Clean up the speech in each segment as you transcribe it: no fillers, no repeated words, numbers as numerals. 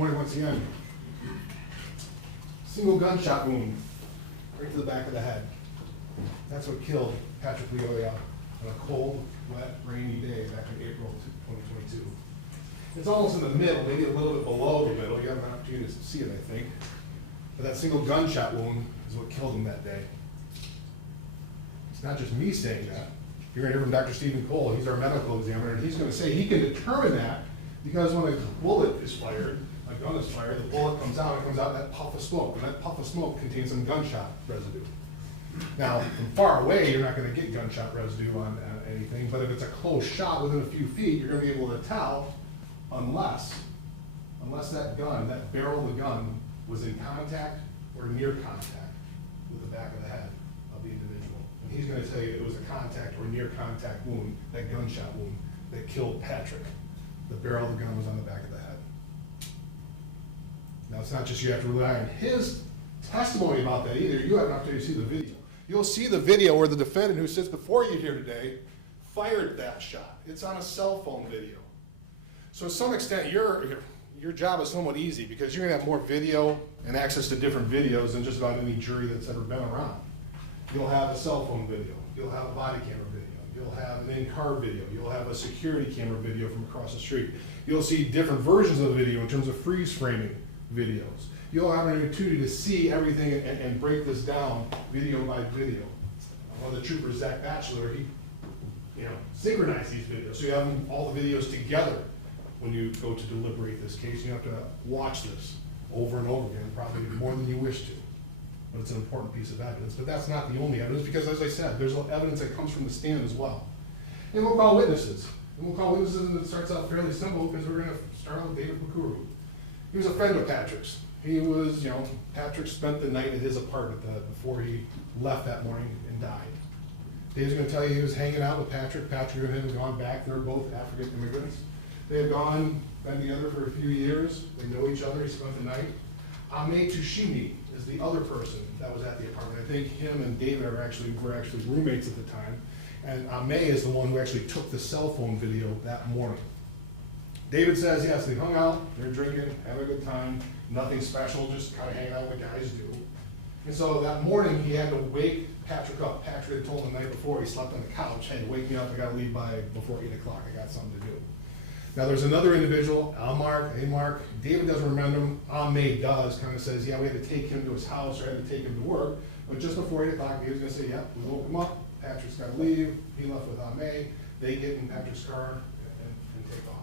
Morning once again. Single gunshot wound right to the back of the head. That's what killed Patrick Lyoya on a cold, wet, rainy day back in April 2022. It's almost in the middle, maybe a little bit below the middle. You have an opportunity to see it, I think. But that single gunshot wound is what killed him that day. It's not just me saying that. You're going to hear from Dr. Stephen Cole. He's our medical examiner, and he's going to say he can determine that because when a bullet is fired, a gun is fired, the bullet comes out, it comes out that puff of smoke, and that puff of smoke contains some gunshot residue. Now, from far away, you're not going to get gunshot residue on anything, but if it's a close shot within a few feet, you're going to be able to tell unless that gun, that barrel of the gun, was in contact or near contact with the back of the head of the individual. And he's going to tell you it was a contact or near contact wound, that gunshot wound, that killed Patrick. The barrel of the gun was on the back of the head. Now, it's not just you have to rely on his testimony about that either. You have an opportunity to see the video. You'll see the video where the defendant who sits before you here today fired that shot. It's on a cell phone video. So to some extent, your job is somewhat easy because you're going to have more video and access to different videos than just about any jury that's ever been around. You'll have a cell phone video. You'll have a body camera video. You'll have an in-car video. You'll have a security camera video from across the street. You'll see different versions of the video in terms of freeze framing videos. You'll have an opportunity to see everything and break this down video by video. One of the troopers, Zach Batchelor, he synchronized these videos. So you have all the videos together when you go to deliberate this case. You have to watch this over and over again, probably more than you wish to. But it's an important piece of evidence. But that's not the only evidence because, as I said, there's evidence that comes from the stand as well. And we'll call witnesses. And it starts out fairly simple because we're going to start out with David Bakuru. He was a friend of Patrick's. He was, Patrick spent the night at his apartment before he left that morning and died. Dave's going to tell you he was hanging out with Patrick. Patrick and him had gone back. They're both African immigrants. They had been together for a few years. They know each other. He spent the night. Ame Tushimi is the other person that was at the apartment. I think him and David were actually roommates at the time. And Ame is the one who actually took the cell phone video that morning. David says, yes, they hung out, they're drinking, having a good time, nothing special, just kind of hanging out like guys do. And so that morning, he had to wake Patrick up. Patrick had told him the night before he slept on the couch, hey, wake me up, I gotta leave before 8 o'clock, I got something to do. Now there's another individual, Mark. David doesn't remember him, Ame does, kind of says, yeah, we had to take him to his house, or had to take him to work, but just before 8 o'clock, David's gonna say, yeah, we woke him up, Patrick's gotta leave, he left with Ame, they get in Patrick's car and take off.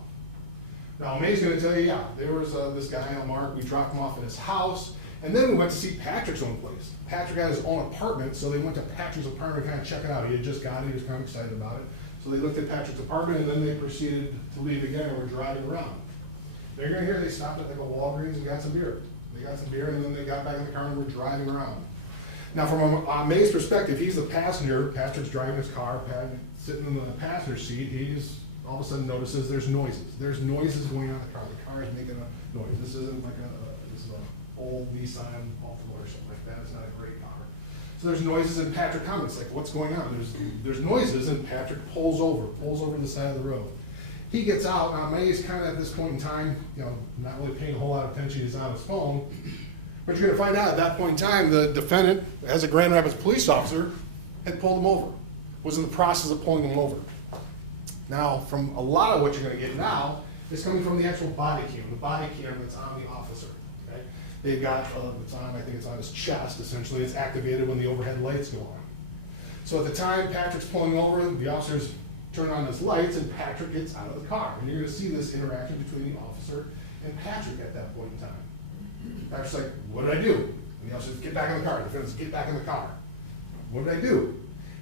Now, Ame's going to tell you, yeah, there was this guy, Mark, we dropped him off at his house, and then we went to see Patrick's own place. Patrick had his own apartment, so they went to Patrick's apartment to kind of check it out. He had just got it, he was kind of excited about it. So they looked at Patrick's apartment, and then they proceeded to leave again, and were driving around. They're going to hear they stopped at like a Walgreens and got some beer. They got some beer, and then they got back in the car and were driving around. Now, from Ame's perspective, he's the passenger. Patrick's driving his car, sitting in the passenger seat. He's all of a sudden notices there's noises. There's noises going on in the car. The car is making a noise. This isn't like this is an old Nissan Altima or something like that. It's not a great car. So there's noises, and Patrick comments like, what's going on? There's noises, and Patrick pulls over to the side of the road. He gets out. Now, May's kind of at this point in time, not really paying a whole lot of attention. He's on his phone. But you're going to find out at that point in time, the defendant, as a Grand Rapids police officer, had pulled him over, was in the process of pulling him over. Now, from a lot of what you're going to get now is coming from the actual body cam, the body cam that's on the officer. Okay? They've got, I think it's on his chest, essentially. It's activated when the overhead lights go on. So at the time Patrick's pulling over, the officers turn on his lights, and Patrick gets out of the car. And you're going to see this interaction between the officer and Patrick at that point in time. Patrick's like, what did I do? And the officer says, get back in the car. The defendant says, get back in the car. What did I do?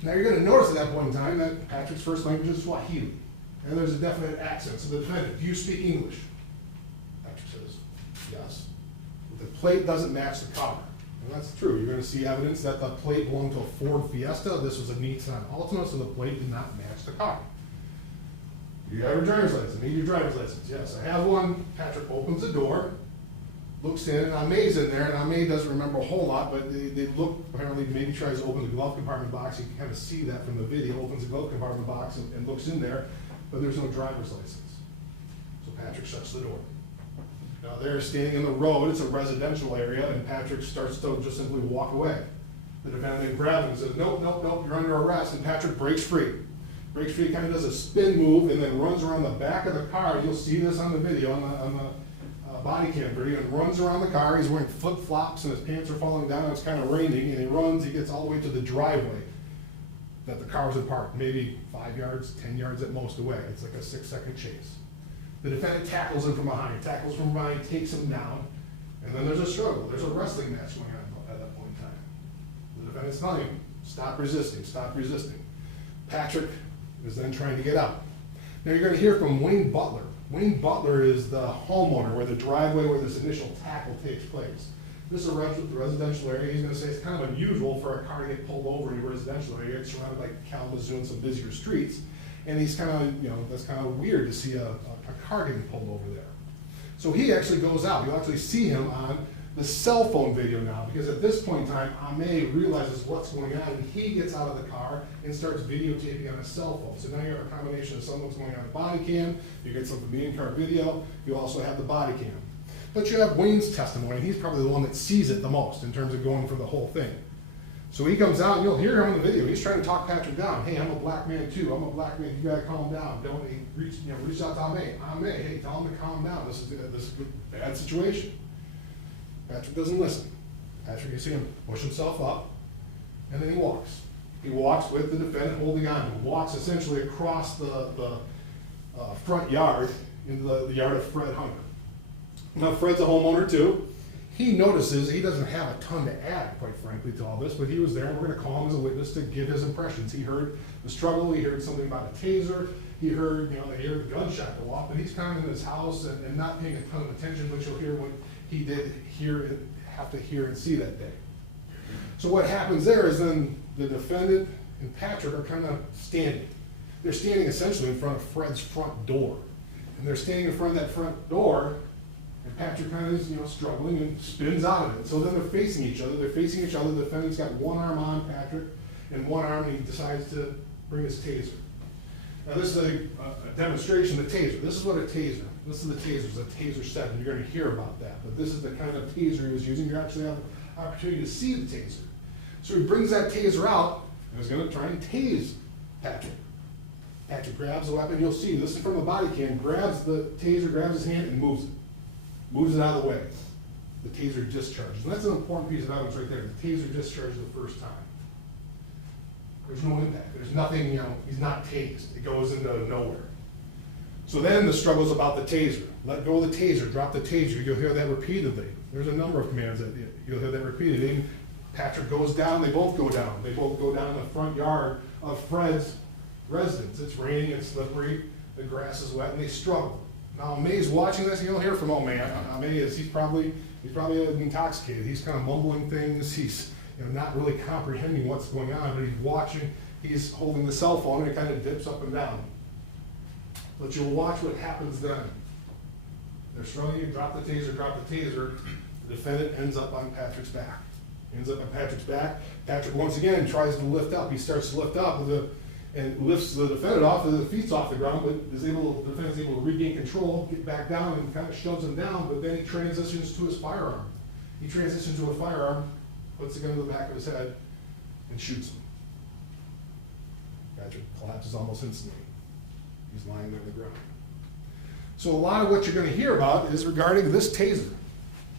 Now you're going to notice at that point in time that Patrick's first language is Swahili. And there's a definite accent. So the defendant, do you speak English? Patrick says, yes. But the plate doesn't match the car. And that's true. You're going to see evidence that the plate belonged to a Ford Fiesta. This was a Nissan Altima, so the plate did not match the car. You have your driver's license. Need your driver's license. Yes, I have one. Patrick opens the door, looks in, and Ame's in there, and Ame doesn't remember a whole lot, but they look, apparently maybe tries to open the glove compartment box. You can kind of see that from the video. Opens the glove compartment box and looks in there, but there's no driver's license. So Patrick shuts the door. Now they're standing in the road, it's a residential area, and Patrick starts to just simply walk away. The defendant then grabs him and says, nope, nope, nope, you're under arrest, and Patrick breaks free. Breaks free, kind of does a spin move, and then runs around the back of the car. You'll see this on the video, on the body cam video, and runs around the car. He's wearing flip-flops, and his pants are falling down, and it's kind of raining, and he runs, he gets all the way to the driveway that the car was in parked, maybe 5 yards, 10 yards at most away. It's like a 6-second chase. The defendant tackles him from behind, takes him down, and then there's a struggle. There's a wrestling match going on at that point in time. The defendant's telling him, stop resisting, stop resisting. Patrick is then trying to get out. Now you're going to hear from Wayne Butler. Wayne Butler is the homeowner where the driveway where this initial tackle takes place. This is a residential area. He's going to say it's kind of unusual for a car to get pulled over in a residential area. It's surrounded by Kalamazoo and some busier streets. And he's kind of, that's kind of weird to see a car getting pulled over there. So he actually goes out. You'll actually see him on the cell phone video now, because at this point in time, Ame realizes what's going on, and he gets out of the car and starts videotaping on a cell phone. So now you have a combination of someone's going on a body cam, you get some from the in-car video, you also have the body cam. But you have Wayne's testimony, and he's probably the one that sees it the most in terms of going for the whole thing. So he comes out, and you'll hear him in the video. He's trying to talk Patrick down. Hey, I'm a black man too. I'm a black man. You gotta calm down. Don't reach out to Ame. Ame, hey, tell him to calm down. This is a bad situation. Patrick doesn't listen. Patrick, you see him push himself up, and then he walks. He walks with the defendant holding on to him. Walks essentially across the front yard into the yard of Fred Hunter. Now, Fred's a homeowner too. He notices he doesn't have a ton to add, quite frankly, to all this, but he was there, and we're going to call him as a witness to give his impressions. He heard the struggle, he heard something about a taser, he heard, they heard the gunshot go off, but he's kind of in his house and not paying a ton of attention, but you'll hear what he did have to hear and see that day. So what happens there is then the defendant and Patrick are kind of standing. They're standing essentially in front of Fred's front door. And they're standing in front of that front door, and Patrick kind of is, struggling and spins out of it. So then they're facing each other. The defendant's got one arm on Patrick and one arm, and he decides to bring his taser. Now this is a demonstration of the taser. This is what a taser, this is the taser, it's a Taser 7. You're gonna hear about that, but this is the kind of taser he was using. You actually have the opportunity to see the taser. So he brings that taser out, and he's gonna try and tase Patrick. Patrick grabs the weapon, you'll see, this is from the body cam, grabs the taser, grabs his hand, and moves it. Moves it out of the way. The taser discharges. And that's an important piece of evidence right there. The taser discharged the first time. There's no impact. There's nothing, he's not tased. It goes into nowhere. So then the struggle's about the taser. Let go of the taser, drop the taser. You'll hear that repeatedly. There's a number of commands that you'll hear that repeatedly. Patrick goes down, they both go down. They both go down in the front yard of Fred's residence. It's raining, it's slippery, the grass is wet, and they struggle. Now May's watching this, and you'll hear from May. He's probably intoxicated. He's kind of mumbling things. He's not really comprehending what's going on, but he's watching. He's holding the cell phone, and it kind of dips up and down. But you'll watch what happens then. They're struggling. You drop the taser, The defendant ends up on Patrick's back. Patrick once again tries to lift up. He starts to lift up and lifts the defendant off, the feet's off the ground, but the defendant's able to regain control, get back down, and kind of shoves him down, but then he transitions to his firearm. Puts the gun to the back of his head, and shoots him. Patrick collapses almost instantly. He's lying there on the ground. So a lot of what you're going to hear about is regarding this taser.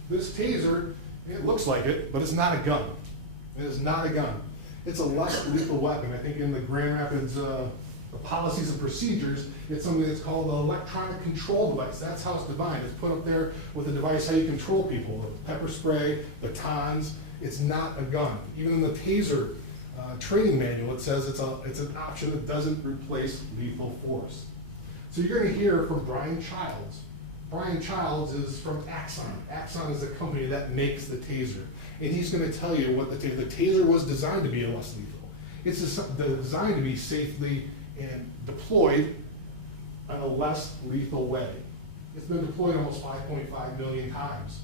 This taser, it looks like it, but it's not a gun. It is not a gun. It's a less lethal weapon. I think in the Grand Rapids the policies and procedures, it's something that's called an electronic control device. That's how it's defined. It's put up there with a device how you control people. The pepper spray, batons. It's not a gun. Even in the Taser training manual, it says it's an option that doesn't replace lethal force. So you're going to hear from Brian Childs. Brian Childs is from Axon. Axon is the company that makes the Taser. And he's going to tell you what the Taser was designed to be a less lethal. It's designed to be safely and deployed in a less lethal way. It's been deployed almost 5.5 million times.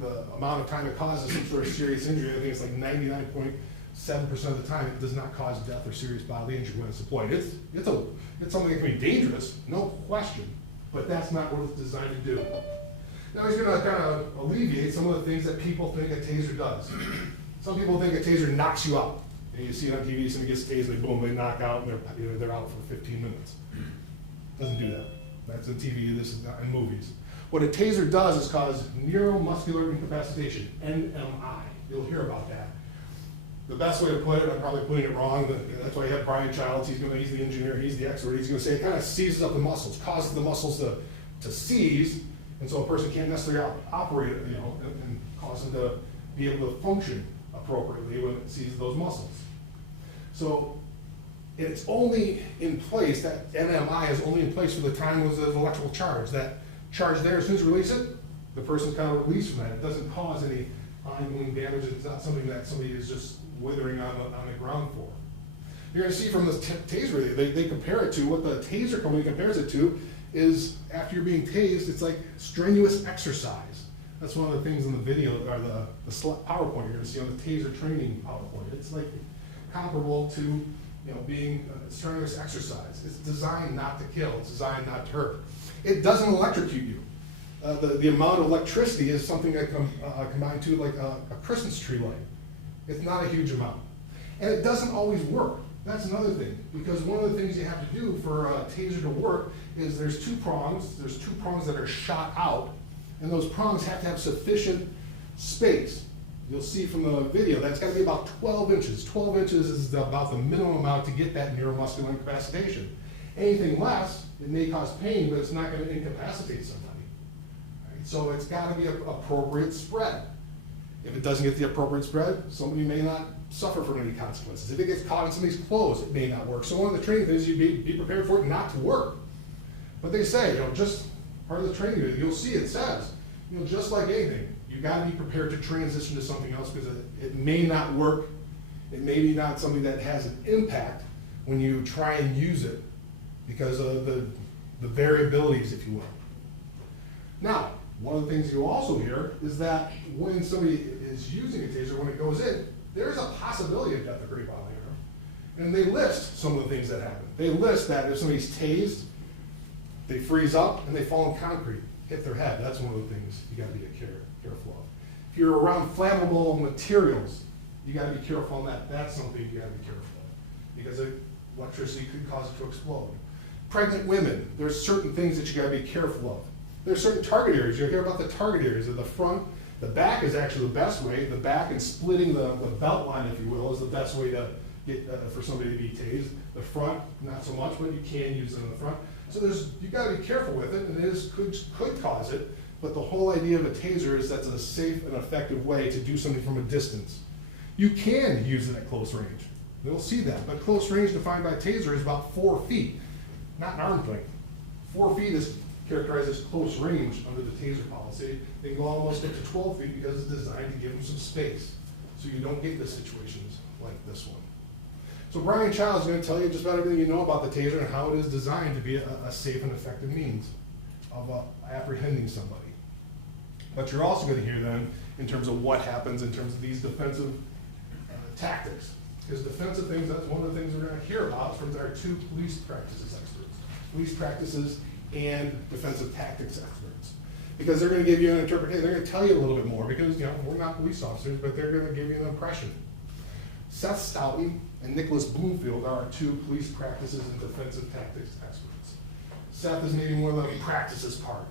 The amount of time it causes some sort of serious injury, I think it's like 99.7% of the time, it does not cause death or serious bodily injury when it's deployed. It's something that can be dangerous, no question, but but that's not what it's designed to do. Now he's gonna kind of alleviate some of the things that people think a taser does. Some people think a taser knocks you out. And you see it on TV, somebody gets tased, they boom, they knock out, and they're out for 15 minutes. Doesn't do that. That's on TV, this is not in movies. What a taser does is cause neuromuscular incapacitation, NMI. You'll hear about that. The best way to put it, I'm probably putting it wrong, but that's why you have Brian Childs, he's the engineer, he's the expert, he's gonna say it kind of seizes up the muscles, causes the muscles to seize, and so a person can't necessarily operate it, and cause them to be able to function appropriately when it seizes those muscles. So it's only in place, that NMI is only in place for the time of the electrical charge. That charge there, as soon as you release it, the person's kind of released from that. It doesn't cause any ongoing damage. It's not something that somebody is just withering on the ground for. You're going to see from this taser, they compare it to, what the taser company compares it to is, after you're being tased, it's like strenuous exercise. That's one of the things in the video, or the PowerPoint you're going to see on the taser training PowerPoint. It's like comparable to being strenuous exercise. It's designed not to kill. It's designed not to hurt. It doesn't electrocute you. The amount of electricity is something that combined to like a Christmas tree light. It's not a huge amount. And it doesn't always work. That's another thing, because one of the things you have to do for a taser to work is there's two prongs. There's two prongs that are shot out, and those prongs have to have sufficient space. You'll see from the video that's got to be about 12 inches. 12 inches is about the minimum amount to get that neuromuscular incapacitation. Anything less, it may cause pain, but it's not going to incapacitate somebody. Right? So it's got to be an appropriate spread. If it doesn't get the appropriate spread, somebody may not suffer from any consequences. If it gets caught in somebody's clothes, it may not work. So one of the training things, you be prepared for it not to work. But they say, just part of the training, you'll see it says, just like anything, you got to be prepared to transition to something else, because it may not work. It may be not something that has an impact when you try and use it, because of the variabilities, if you will. Now, one of the things you'll also hear is that when somebody is using a taser, when it goes in, there's a possibility of death or great bodily harm. And they list some of the things that happen. They list that if somebody's tased, they freeze up and they fall in concrete, hit their head. That's one of the things you got to be careful of. If you're around flammable materials, you got to be careful on that. That's something you got to be careful of, because electricity could cause it to explode. Pregnant women, there's certain things that you got to be careful of. There's certain target areas. You'll hear about the target areas of the front. The back is actually the best way. The back and splitting the belt line, if you will, is the best way to get for somebody to be tased. The front, not so much, but you can use it in the front. So you got to be careful with it, and it could cause it. But the whole idea of a taser is that's a safe and effective way to do something from a distance. You can use it at close range. You'll see that. But close range defined by taser is about 4 feet, not an arm's length. 4 feet is characterized as close range under the taser policy. They can go almost up to 12 feet because it's designed to give them some space, so you don't get the situations like this one. So Brian Childs is going to tell you just about everything you know about the taser and how it is designed to be a safe and effective means of apprehending somebody. But you're also going to hear then in terms of what happens in terms of these defensive tactics. Because defensive things, that's one of the things we're going to hear about from our two police practices experts. Police practices and defensive tactics experts. Because they're going to give you an interpretation, they're going to tell you a little bit more, because we're not police officers, but they're going to give you an impression. Seth Stoughton and Nicholas Bloomfield are our two police practices and defensive tactics experts. Seth is maybe more of the practices part.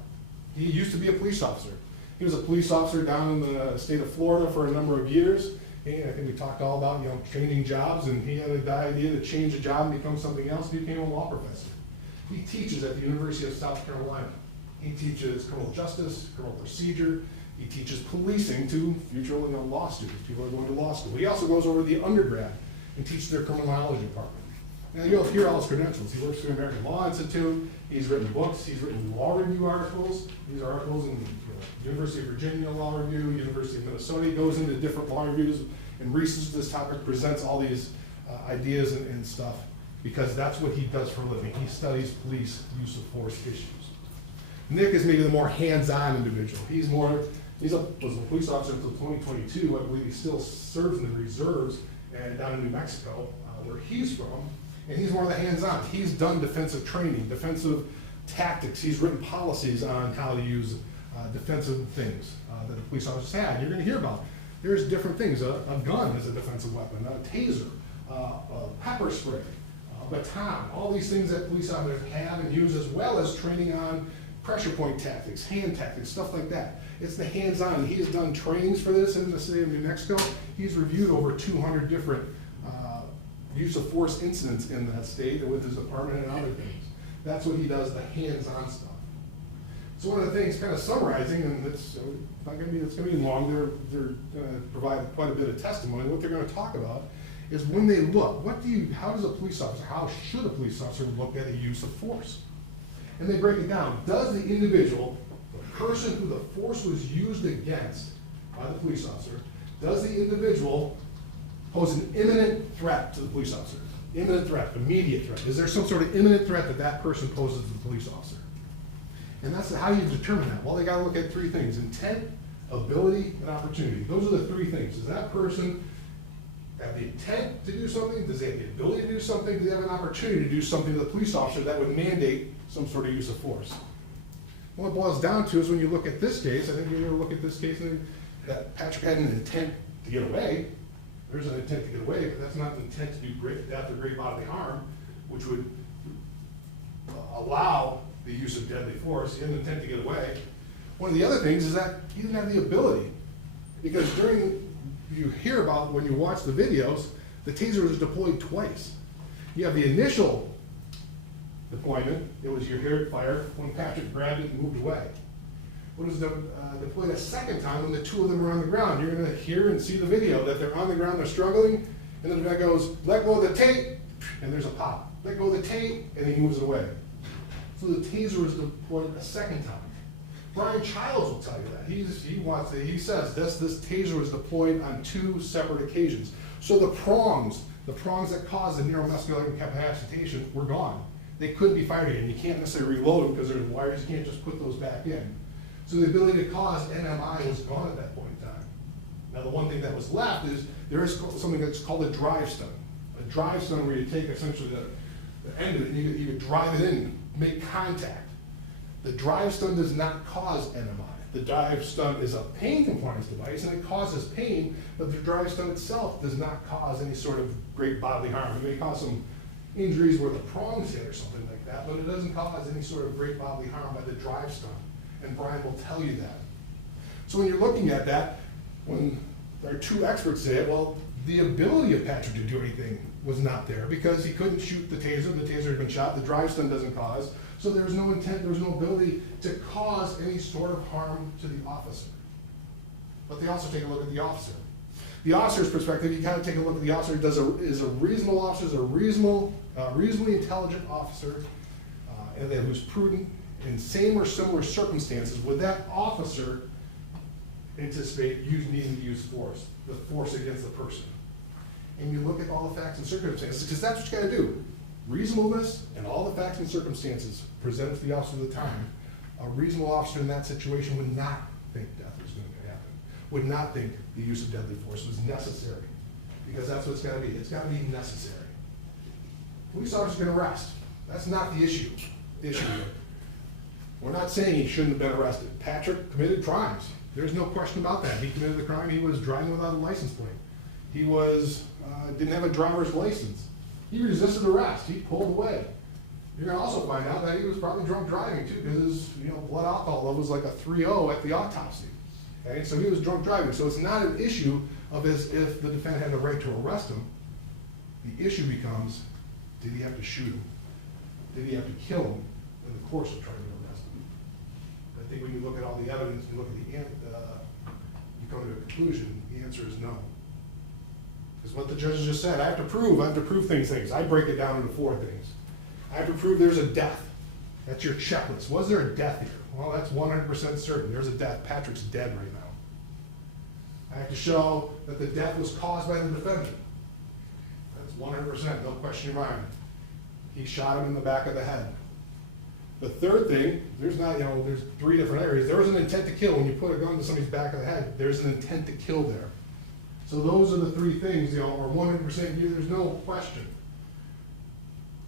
He used to be a police officer. He was a police officer down in the state of Florida for a number of years. And I think we talked all about changing jobs, and he had the idea to change a job and become something else. He became a law professor. He teaches at the University of South Carolina. He teaches criminal justice, criminal procedure. He teaches policing to future law students, people who are going to law school. He also goes over to the undergrad and teaches their criminology department. Now you'll hear all his credentials. He works for the American Law Institute. He's written books. He's written law review articles. These are articles in University of Virginia Law Review, University of Minnesota. He goes into different law reviews and researches this topic, presents all these ideas and stuff, because that's what he does for a living. He studies police use of force issues. Nick is maybe the more hands-on individual. Was a police officer until 2022. I believe he still serves in the reserves and down in New Mexico, where he's from. And he's more of the hands-on. He's done defensive training, defensive tactics. He's written policies on how to use defensive things that a police officer had. You're going to hear about. There's different things. A gun is a defensive weapon, a taser, a pepper spray, a baton, all these things that police officers have and use, as well as training on pressure point tactics, hand tactics, stuff like that. It's the hands-on. He has done trainings for this in the state of New Mexico. He's reviewed over 200 different use of force incidents in that state with his department and other things. That's what he does, the hands-on stuff. So one of the things, kind of summarizing, and it's going to be long. They're going to provide quite a bit of testimony. What they're going to talk about is when they look. How does a police officer? How should a police officer look at a use of force? And they break it down. Does the individual, the person who the force was used against by the police officer, does the individual pose an imminent threat to the police officer? Imminent threat, immediate threat. Is there some sort of imminent threat that that person poses to the police officer? And that's how you determine that. Well, they got to look at three things: intent, ability, and opportunity. Those are the three things. Does that person have the intent to do something? Does they have the ability to do something? Do they have an opportunity to do something to the police officer that would mandate some sort of use of force? What it boils down to is when you look at this case, I think you're going to look at this case and that Patrick had an intent to get away. There's an intent to get away, but that's not an intent to do great death or great bodily harm, which would allow the use of deadly force. He had an intent to get away. One of the other things is that he didn't have the ability, because you hear about when you watch the videos, the taser was deployed twice. You have the initial deployment, you hear it fire when Patrick grabbed it and moved away. When it was deployed a second time, when the two of them are on the ground, you're going to hear and see the video that they're on the ground, they're struggling, and then the guy goes, "Let go of the tape," and there's a pop. Let go of the tape, and he moves away. So the taser was deployed a second time. Brian Childs will tell you that. He says this taser was deployed on 2 separate occasions. So the prongs that cause the neuromuscular incapacitation were gone. They couldn't be fired again. You can't necessarily reload them because there's wires. You can't just put those back in. So the ability to cause NMI was gone at that point in time. Now the one thing that was left is there is something that's called a drive stun. A drive stun where you take essentially the end of it and you drive it in, make contact. The drive stun does not cause NMI. The drive stun is a pain compliance device and it causes pain, but the drive stun itself does not cause any sort of great bodily harm. It may cause some injuries where the prongs hit or something like that, but it doesn't cause any sort of great bodily harm by the drive stun. And Brian will tell you that. So when you're looking at that, when there are 2 experts say it, well, the ability of Patrick to do anything was not there because he couldn't shoot the taser had been shot, the drive stun doesn't cause, so there was no intent, there was no ability to cause any sort of harm to the officer. But they also take a look at the officer. The officer's perspective, you kind of take a look at the officer, is a reasonable officer, is a reasonably intelligent officer, and then who's prudent in same or similar circumstances. Would that officer anticipate needing to use force, the force against the person? And you look at all the facts and circumstances, because that's what you gotta do. Reasonableness and all the facts and circumstances presented to the officer at the time. A reasonable officer in that situation would not think death was going to happen, would not think the use of deadly force was necessary, because that's what it's gotta be. It's gotta be necessary. Police officers can arrest. That's not the issue. Here. We're not saying he shouldn't have been arrested. Patrick committed crimes. There's no question about that. He committed the crime. He was driving without a license plate. He didn't have a driver's license. He resisted arrest. He pulled away. You're going to also find out that he was probably drunk driving too, because his blood alcohol level was like a 3.0 at the autopsy. Okay, so he was drunk driving. So it's not an issue of if the defendant had the right to arrest him. The issue becomes, did he have to shoot him? Did he have to kill him in the course of trying to arrest him? I think when you look at all the evidence, you look at you come to a conclusion, the answer is no. Because what the judges just said, I have to prove things. I break it down into 4 things. I have to prove there's a death. That's your checklist. Was there a death here? Well, that's 100% certain. There's a death. Patrick's dead right now. I have to show that the death was caused by the defendant. That's 100%, no question in your mind. He shot him in the back of the head. The third thing, there's 3 different areas. There was an intent to kill. When you put a gun to somebody's back of the head, there's an intent to kill there. So those are the 3 things, are 100%, there's no question.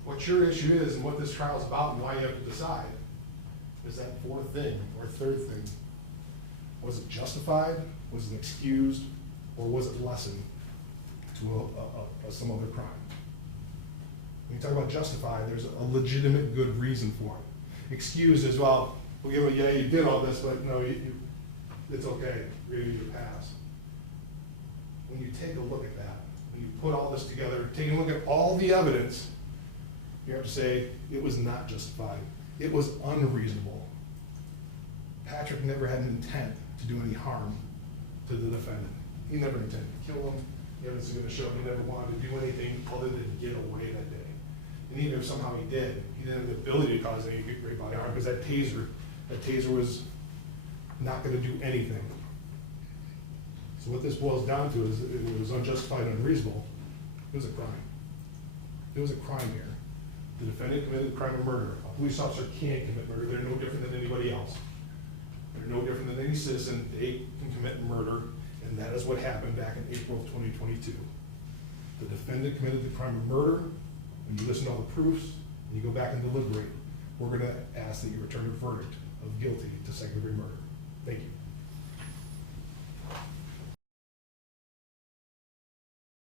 What your issue is and what this trial is about and why you have to decide is that fourth thing, or third thing. Was it justified, was it excused, or was it lessened to some other crime? When you talk about justified, there's a legitimate good reason for it. Excused is, well, we'll give it, yeah, you did all this, but no, it's okay, we're gonna give you a pass. When you take a look at that, when you put all this together, taking a look at all the evidence, you have to say it was not justified. It was unreasonable. Patrick never had an intent to do any harm to the defendant. He never intended to kill him. The evidence is going to show he never wanted to do anything other than get away that day. And even if somehow he did, he didn't have the ability to cause any great bodily harm because that taser was not going to do anything. So what this boils down to is it was unjustified and unreasonable. It was a crime. It was a crime here. The defendant committed the crime of murder. A police officer can't commit murder. They're no different than anybody else. They're no different than any citizen. They can commit murder, and that is what happened back in April of 2022. The defendant committed the crime of murder. When you listen to all the proofs, and you go back and deliberate, we're going to ask that you return a verdict of guilty to second-degree murder. Thank you.